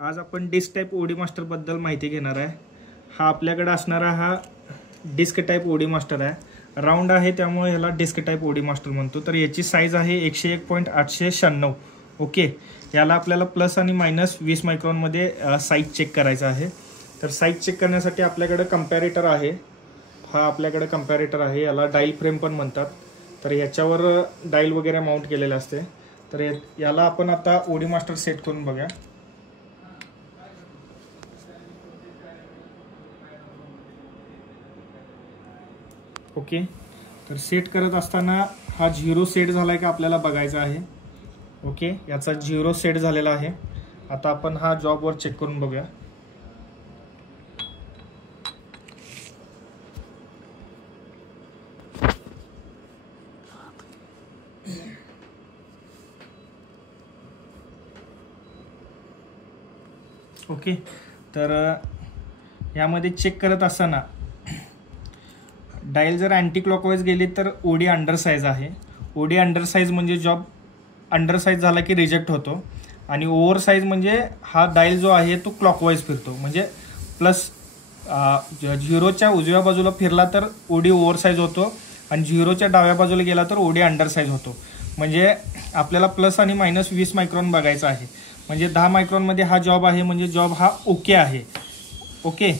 आज आपण disc type OD master बद्दल माहिती घेणार आहे। हा आपल्याकडे असणारा हा डिस्क टाईप ओडी मास्टर आहे। राऊंड आहे त्यामुळे याला डिस्क टाईप ओडी मास्टर म्हणतो। तर याची साईज आहे 101.896। ओके, याला आपल्याला प्लस आणि मायनस 20 मायक्रॉन मध्ये साईज चेक करायचा आहे। तर साईज चेक करण्यासाठी आपल्याकडे कंपॅरेटर आहे। हा आपल्याकडे कंपॅरेटर आहे, याला डायल फ्रेम पण म्हणतात। तर याच्यावर डायल वगैरे माउंट केलेले असते। तर याला आपण आता ओडी मास्टर सेट करून बघा। ओके, तर सेट करत असताना हा 0 सेट झालाय का आपल्याला बघायचा आहे। ओके, याचा 0 सेट झालेला आहे। आता आपण हा जॉब वर चेक करून बघूया। ओके, तर यामध्ये चेक करत असताना डायल जर अँटी क्लॉकवाइज गेली तर ओडी अंडर साइज आहे। ओडी अंडर साइज म्हणजे जॉब अंडर साइज झाला की रिजेक्ट होतो, आणि ओव्हर साइज म्हणजे हा डायल जो आहे तो क्लॉकवाइज फिरतो। म्हणजे प्लस 0च्या उजव्या बाजूला फिरला तर ओडी ओव्हर साइज होतो, आणि 0च्या डाव्या बाजूला गेला तर ओडी अंडर साइज होतो। म्हणजे आपल्याला प्लस आणि मायनस 20 मायक्रॉन बघायचा आहे। म्हणजे 10 मायक्रॉन मध्ये हा जॉब आहे, म्हणजे जॉब हा ओके आहे। ओके,